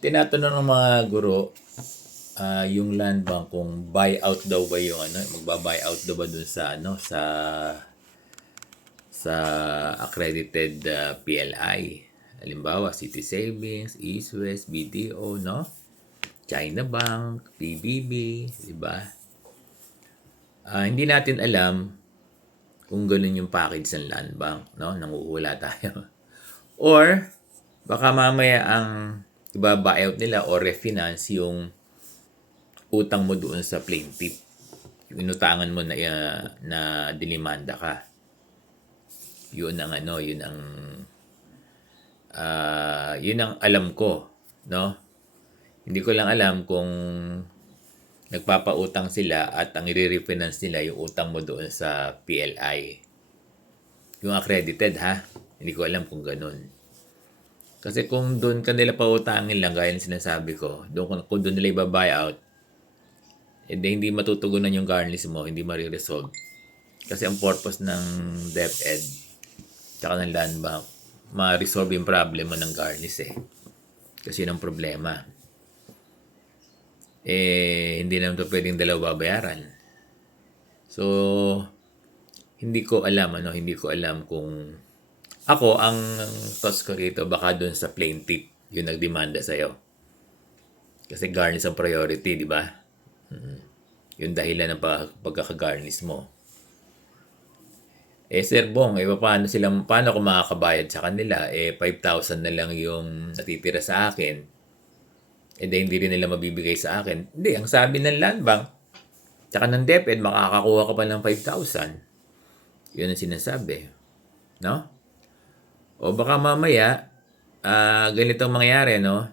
Tinatanong ng mga guro, yung land bank kung buyout daw ba yung ano, magba-buyout daw ba dun sa ano, sa accredited PLI. Halimbawa, City Savings, East West, BDO, no? China Bank, PBB, di ba? Hindi natin alam kung ganun yung package ng land bank, no? Nanguhula tayo. Or, baka mamaya ang iba-buyout nila o refinance yung utang mo doon sa plaintiff. Yung inutangan mo na dilimanda ka. Yun ang ano, yun ang alam ko, no? Hindi ko lang alam kung nagpapautang sila at ang i-refinance nila yung utang mo doon sa PLI. Yung accredited, ha? Hindi ko alam kung ganun. Kasi kung doon ka nila pautangin lang, gaya ng sinasabi ko, kung doon nila iba-buyout, hindi matutugunan yung garnish mo, hindi mariresolve. Kasi ang purpose ng DepEd tsaka ng land bank, ma-resolve yung problem mo ng garnish Kasi yun ang problema. Hindi naman ito pwedeng dalawa babayaran. So, hindi ko alam kung ako, ang thoughts ko rito, baka dun sa plaintiff yung nagdemanda sa'yo. Kasi garnish ang priority, di ba? Yung dahilan ng pagkakagarnish mo. Sir Bong, paano ako makakabayad sa kanila? 5,000 na lang yung natitira sa akin. Hindi rin nila mabibigay sa akin. Hindi, ang sabi ng land bank, tsaka ng DepEd, makakakuha ka pa ng 5,000. Yun ang sinasabi. No? O baka mamaya, ganitong mangyari, no?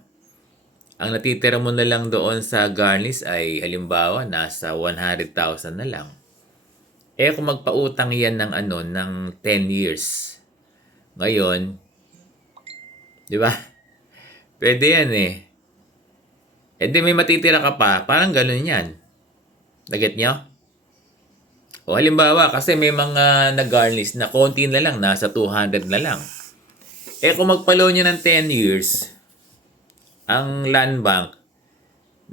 Ang natitira mo na lang doon sa garnish ay halimbawa nasa 100,000 na lang. Kung magpautang yan ng 10 years. Ngayon, di ba? Pwede yan di may matitira ka pa, parang ganun yan. Naget nyo? O halimbawa, kasi may mga nag-garnish na konti na lang, nasa 200 na lang. Kung magpaloan nyo ng 10 years, ang land bank,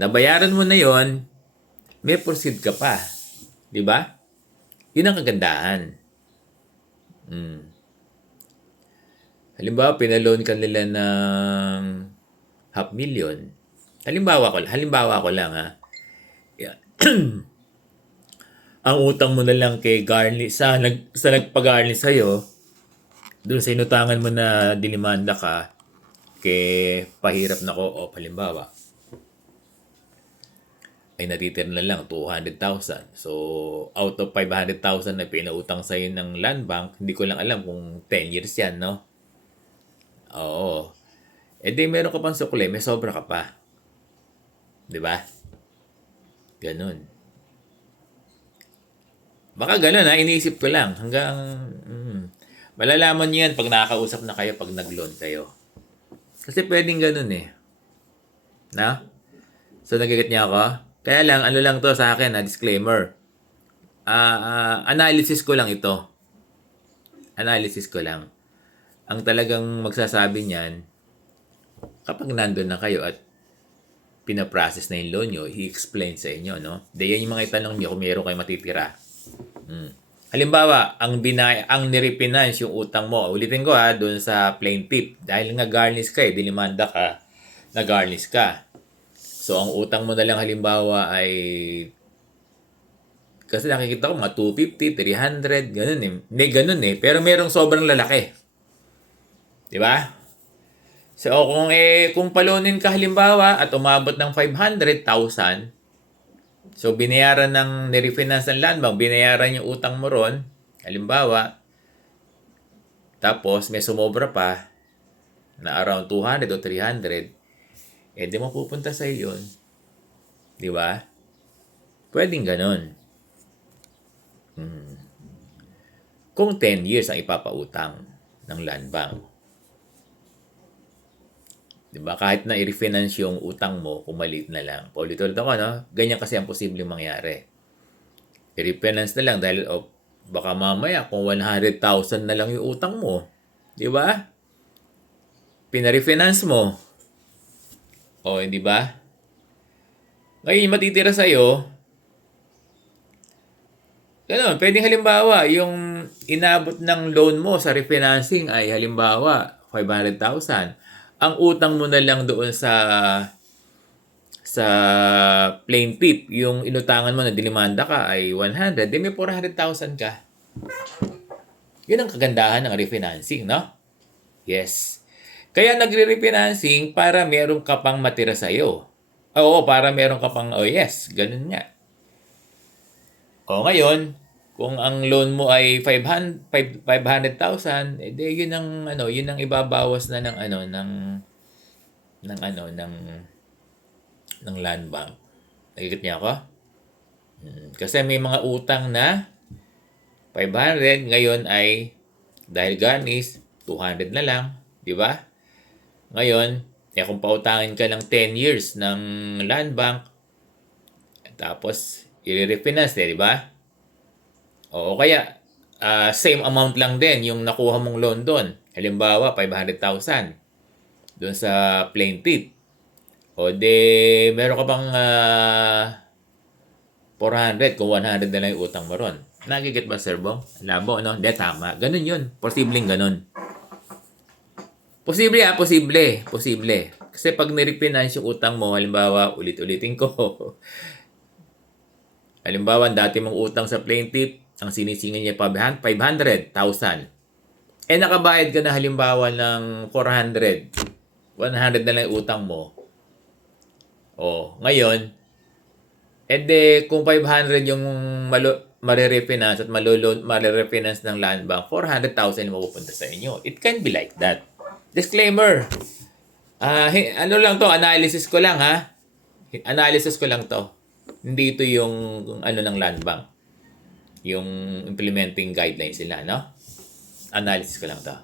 nabayaran mo na yon, may proceed ka pa. Di ba? Yun ang kagandahan. Halimbawa, pinaloan ka nila ng 500,000. Halimbawa ko lang ha. Yeah. Ang utang mo na lang kay garnish sa nagpa-garnish sa'yo, doon sa inutangan mo na dilimanda ka, kay pahirap na ko, halimbawa, ay natitira na lang 200,000. So, out of 500,000 na pinautang sa'yo ng land bank, hindi ko lang alam kung 10 years yan, no? Oo. Meron ka pang sukli, may sobra ka pa. Di ba? Ganun. Baka ganun iniisip ko lang. Hanggang, malalaman nyo yan pag nakakausap na kayo, pag nag-loan kayo. Kasi pwedeng ganun Na? So, nagiget niya ako? Kaya lang, ano lang to sa akin, disclaimer. Analysis ko lang ito. Analysis ko lang. Ang talagang magsasabi niyan, kapag nandun na kayo at pinaprocess na yung loan nyo, i-explain sa inyo, no? Yan yung mga itanong nyo kung meron kayo matitira. Halimbawa, ang nirefinance yung utang mo. Ulitin ko doon sa plaintiff. Dahil nga garnish ka dilimanda ka, na garnish ka. So, ang utang mo na lang halimbawa ay, kasi nakikita ko mga 250, 300, ganun Hindi ganun pero merong sobrang lalaki. Di ba? So, kung palonin ka halimbawa at umabot ng 500,000, so binayaran ng nirefinance ng land bank, binayaran yung utang mo ron, halimbawa, tapos may sumobra pa na around 200 o 300, di mo pupunta sa yun. Di ba? Pwedeng ganun. Kung 10 years ang ipapautang ng land bank. Diba? Kahit na i-refinance yung utang mo, kung maliit na lang. Paulit-ulit ako, no? Ganyan kasi ang posibleng mangyari. I-refinance na lang dahil baka mamaya kung 100,000 na lang yung utang mo. Di ba? Pina-refinance mo. O, hindi ba? Ngayon, yung matitira sa'yo, ganun, pwedeng halimbawa, yung inabot ng loan mo sa refinancing ay halimbawa, 500,000. Ang utang mo na lang doon sa plain tip, yung inutangan mo na dilimanda ka ay 100, di may 400,000 ka. Yun ang kagandahan ng refinancing, no? Yes. Kaya nagre-refinancing para meron ka pang matira sa'yo. Oo, para meron ka pang, oh yes, ganun nga. O ngayon, kung ang loan mo ay 500,000, edi yun ang yun ang ibabawas na ng land bank. Nagigit niya ako? Kasi may mga utang na 500 ngayon ay dahil garnish 200 na lang, di ba? Ngayon, kung pautangin ka ng 10 years ng land bank, tapos i-refinance, di ba? O kaya, same amount lang din yung nakuha mong loan doon. Halimbawa, 500,000 doon sa plain tip. O de, meron ka pang 400 kung 100 na lang yung utang mo ron. Nagigit ba, Sir Bong? Labo, no? Hindi, tama. Ganun yun. Posibleng ganun. Posible, posible. Posible. Kasi pag nirefinance yung utang mo, halimbawa, ulit-ulitin ko. Halimbawa, dati mong utang sa plain tip, ang sinisingin niya 500,000. Nakabayad ka na halimbawa ng 400. 100 na lang yung utang mo. Ngayon, kung 500 yung marirefinance at marirefinance ng land bank, 400,000 yung mapupunta sa inyo. It can be like that. Disclaimer. Analysis ko lang ha. Analysis ko lang to. Hindi ito yung ng land bank. Yung implementing guidelines sila, no? Analysis ko lang to.